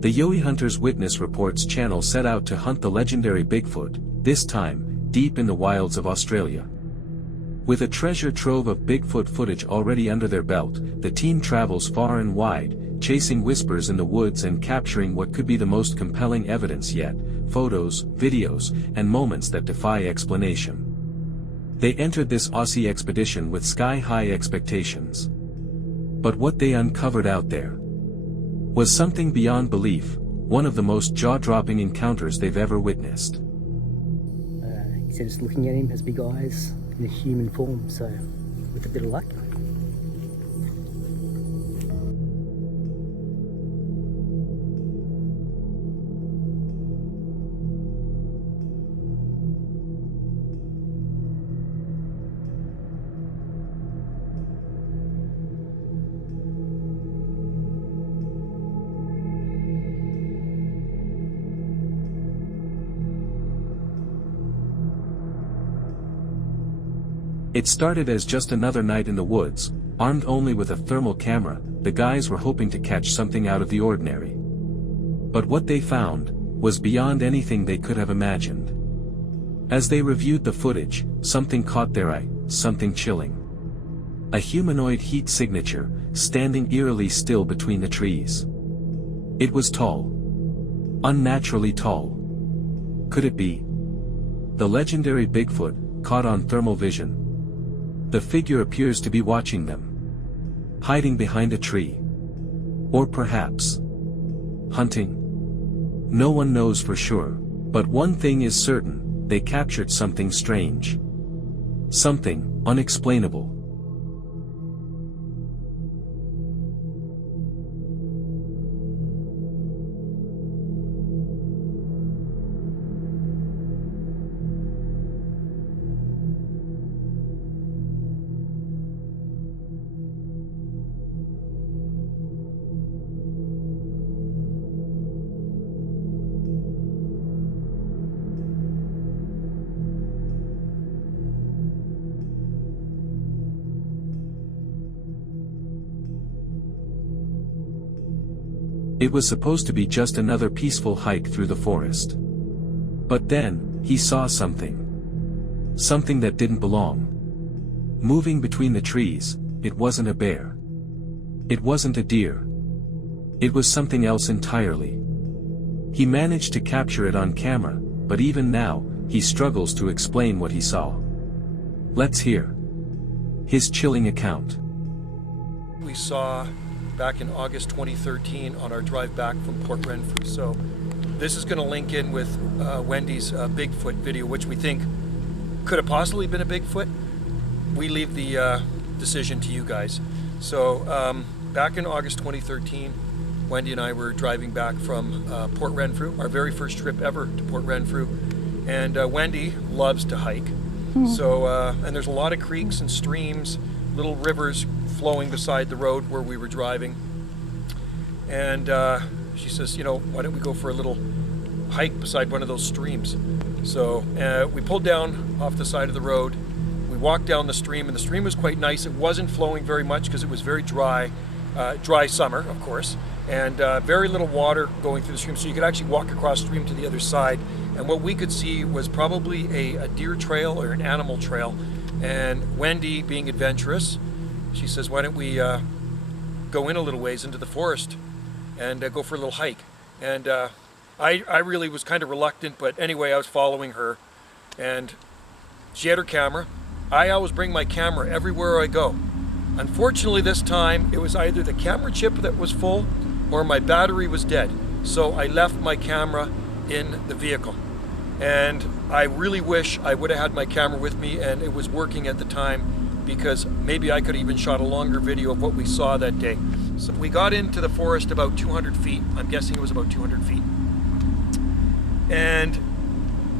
The Yowie Hunters Witness Reports channel set out to hunt the legendary Bigfoot, this time, deep in the wilds of Australia. With a treasure trove of Bigfoot footage already under their belt, the team travels far and wide, chasing whispers in the woods and capturing what could be the most compelling evidence yet, photos, videos, and moments that defy explanation. They entered this Aussie expedition with sky-high expectations. But what they uncovered out there was something beyond belief, one of the most jaw-dropping encounters they've ever witnessed. He said just looking at him has big eyes in a human form, so with a bit of luck. It started as just another night in the woods, armed only with a thermal camera. The guys were hoping to catch something out of the ordinary. But what they found was beyond anything they could have imagined. As they reviewed the footage, something caught their eye, something chilling. A humanoid heat signature, standing eerily still between the trees. It was tall. Unnaturally tall. Could it be the legendary Bigfoot, caught on thermal vision? The figure appears to be watching them, hiding behind a tree. Or perhaps hunting. No one knows for sure, but one thing is certain: they captured something strange. Something unexplainable. It was supposed to be just another peaceful hike through the forest. But then, he saw something. Something that didn't belong. Moving between the trees. It wasn't a bear. It wasn't a deer. It was something else entirely. He managed to capture it on camera, but even now, he struggles to explain what he saw. Let's hear his chilling account. We saw back in August 2013 on our drive back from Port Renfrew. So this is going to link in with Wendy's Bigfoot video, which we think could have possibly been a Bigfoot. We leave the decision to you guys. So back in August 2013, Wendy and I were driving back from Port Renfrew, our very first trip ever to Port Renfrew. And Wendy loves to hike. So, and there's a lot of creeks and streams, little rivers flowing beside the road where we were driving. And she says, you know, why don't we go for a little hike beside one of those streams? So we pulled down off the side of the road. We walked down the stream, and the stream was quite nice. It wasn't flowing very much because it was very dry, dry summer, of course, and very little water going through the stream, so you could actually walk across the stream to the other side. And what we could see was probably a deer trail or an animal trail. And Wendy, being adventurous, she says, why don't we go in a little ways into the forest and go for a little hike? And I really was kind of reluctant, but anyway, I was following her. And she had her camera. I always bring my camera everywhere I go. Unfortunately, this time, it was either the camera chip that was full or my battery was dead. So I left my camera in the vehicle. And I really wish I would have had my camera with me and it was working at the time, because maybe I could have even shot a longer video of what we saw that day. So we got into the forest about 200 feet. I'm guessing it was about 200 feet. And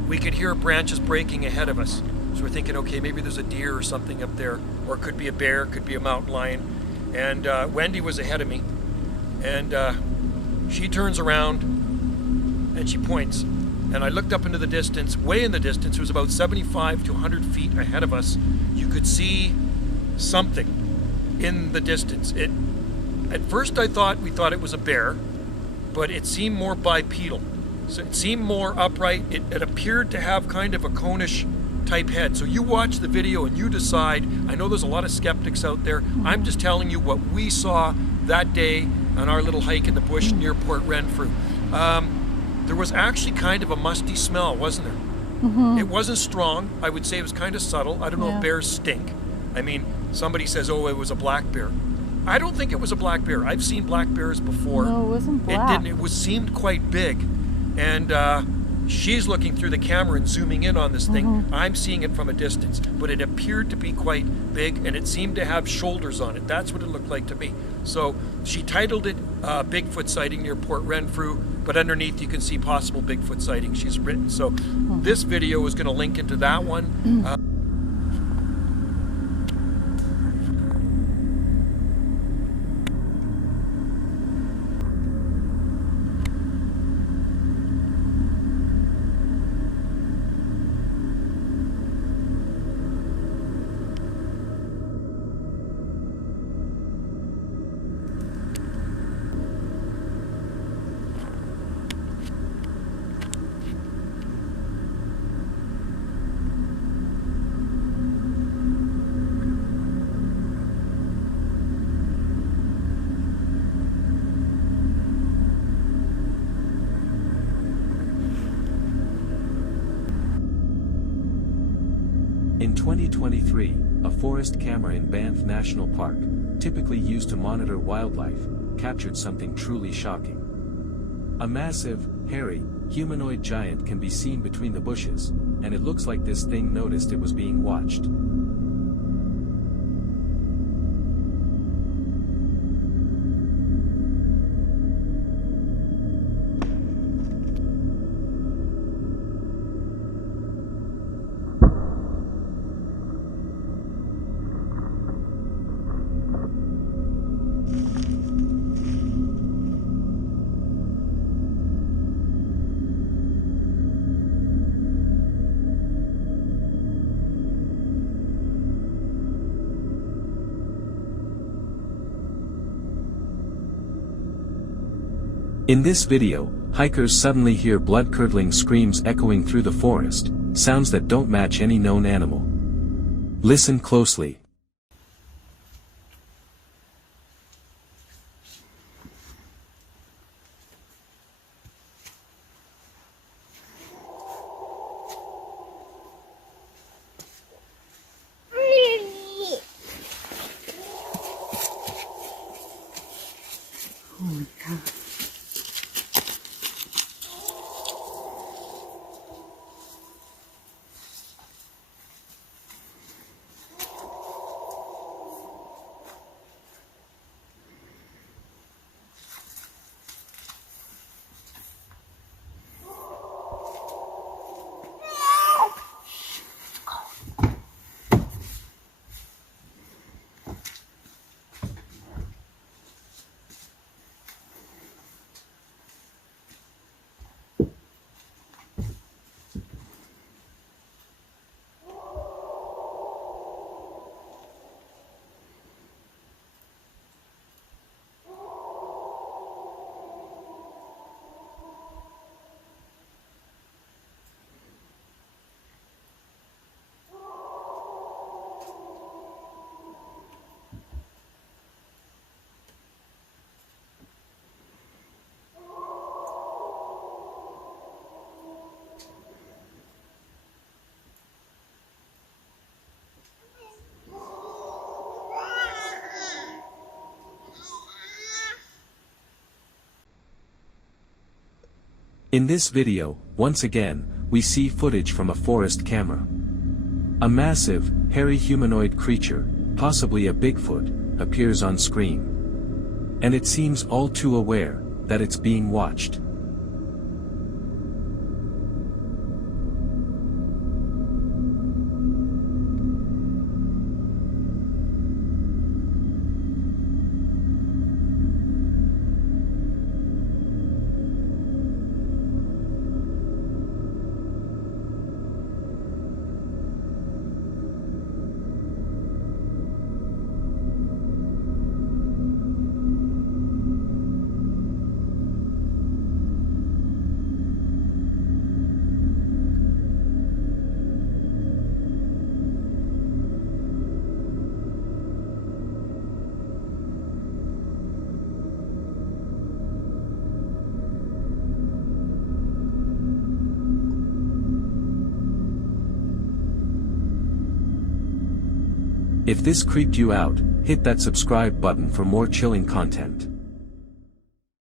we could hear branches breaking ahead of us. So we're thinking, okay, maybe there's a deer or something up there, or it could be a bear, it could be a mountain lion. And Wendy was ahead of me. And she turns around and she points. And I looked up into the distance, way in the distance. It was about 75 to 100 feet ahead of us. You could see something in the distance. At first we thought it was a bear, but it seemed more bipedal. So it seemed more upright. It appeared to have kind of a conish type head. So you watch the video and you decide. I know there's a lot of skeptics out there. I'm just telling you what we saw that day on our little hike in the bush near Port Renfrew. There was actually kind of a musty smell, wasn't there? It wasn't strong. I would say it was kind of subtle. I don't know if bears stink. I mean, somebody says, oh, it was a black bear. I don't think it was a black bear. I've seen black bears before. No, it wasn't black. It didn't. It seemed quite big. And she's looking through the camera and zooming in on this thing. I'm seeing it from a distance, but it appeared to be quite big, and it seemed to have shoulders on it. That's what it looked like to me. So she titled it Bigfoot Sighting near Port Renfrew, but underneath you can see possible Bigfoot sighting she's written. So this video is going to link into that one. In 2023, a forest camera in Banff National Park, typically used to monitor wildlife, captured something truly shocking. A massive, hairy, humanoid giant can be seen between the bushes, and it looks like this thing noticed it was being watched. In this video, hikers suddenly hear blood-curdling screams echoing through the forest, sounds that don't match any known animal. Listen closely. Oh my God. In this video, once again, we see footage from a forest camera. A massive, hairy humanoid creature, possibly a Bigfoot, appears on screen. And it seems all too aware that it's being watched. If this creeped you out, hit that subscribe button for more chilling content.